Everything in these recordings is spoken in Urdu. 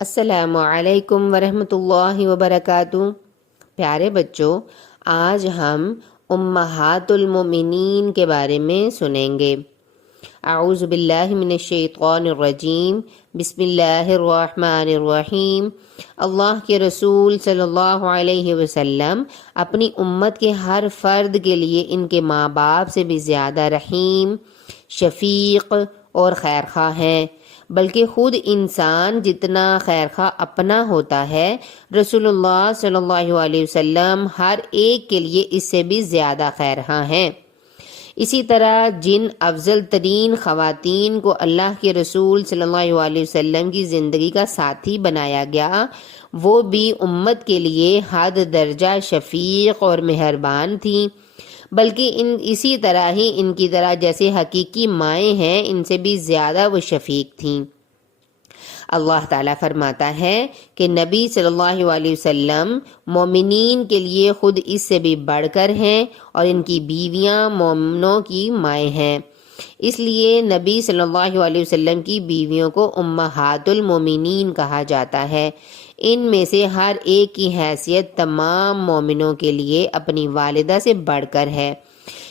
السلام علیکم ورحمۃ اللہ وبرکاتہ۔ پیارے بچوں، آج ہم امہات المومنین کے بارے میں سنیں گے۔ اعوذ باللہ من الشیطان الرجیم، بسم اللہ الرحمن الرحیم۔ اللہ کے رسول صلی اللہ علیہ وسلم اپنی امت کے ہر فرد کے لیے ان کے ماں باپ سے بھی زیادہ رحیم، شفیق اور خیرخواہ ہیں، بلکہ خود انسان جتنا خیرخواہ اپنا ہوتا ہے، رسول اللہ صلی اللہ علیہ وسلم ہر ایک کے لیے اس سے بھی زیادہ خیرخواہ ہیں۔ اسی طرح جن افضل ترین خواتین کو اللہ کے رسول صلی اللہ علیہ وسلم کی زندگی کا ساتھی بنایا گیا، وہ بھی امت کے لیے حد درجہ شفیق اور مہربان تھیں، بلکہ اسی طرح ہی ان کی طرح جیسے حقیقی مائیں ہیں، ان سے بھی زیادہ وہ شفیق تھیں۔ اللہ تعالیٰ فرماتا ہے کہ نبی صلی اللہ علیہ وسلم مومنین کے لیے خود اس سے بھی بڑھ کر ہیں، اور ان کی بیویاں مومنوں کی مائیں ہیں۔ اس لیے نبی صلی اللہ علیہ وسلم کی بیویوں کو امہات المومنین کہا جاتا ہے۔ ان میں سے ہر ایک کی حیثیت تمام مومنوں کے لیے اپنی والدہ سے بڑھ کر ہے۔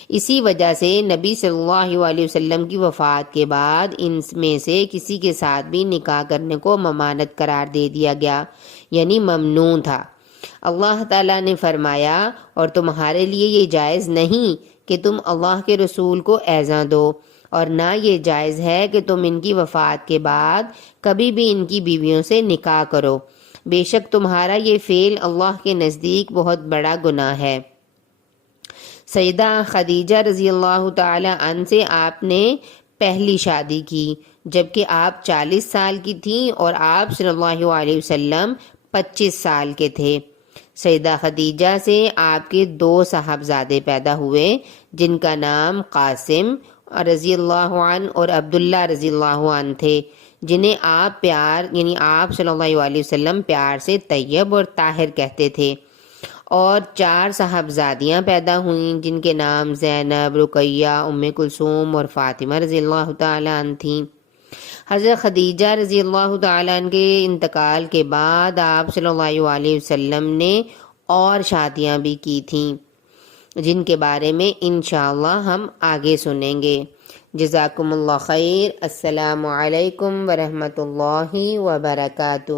اسی وجہ سے نبی صلی اللہ علیہ وسلم کی وفات کے بعد ان میں سے کسی کے ساتھ بھی نکاح کرنے کو ممانعت قرار دے دیا گیا، یعنی ممنوع تھا۔ اللہ تعالیٰ نے فرمایا، اور تمہارے لیے یہ جائز نہیں کہ تم اللہ کے رسول کو ایذا دو، اور نہ یہ جائز ہے کہ تم ان کی وفات کے بعد کبھی بھی ان کی بیویوں سے نکاح کرو، بے شک تمہارا یہ فعل اللہ کے نزدیک بہت بڑا گناہ ہے۔ سیدہ خدیجہ رضی اللہ تعالی عنہ سے آپ نے پہلی شادی کی جبکہ آپ 40 سال کی تھیں، اور آپ صلی اللہ علیہ وسلم 25 سال کے تھے۔ سیدہ خدیجہ سے آپ کے 2 صاحبزادے پیدا ہوئے، جن کا نام قاسم رضی اللہ عنہ اور عبداللہ رضی اللہ عنہ تھے، جنہیں آپ صلی اللہ علیہ وسلم پیار سے طیب اور طاہر کہتے تھے۔ اور 4 صاحبزادیاں پیدا ہوئیں، جن کے نام زینب، رقیہ، ام کلثوم اور فاطمہ رضی اللہ تعالیٰ عنہ تھیں۔ حضرت خدیجہ رضی اللہ تعالیٰ عنہ کے انتقال کے بعد آپ صلی اللہ علیہ وسلم نے اور شادیاں بھی کی تھیں، جن کے بارے میں انشاءاللہ ہم آگے سنیں گے۔ جزاکم اللہ خیر۔ السلام علیکم ورحمۃ اللہ وبرکاتہ۔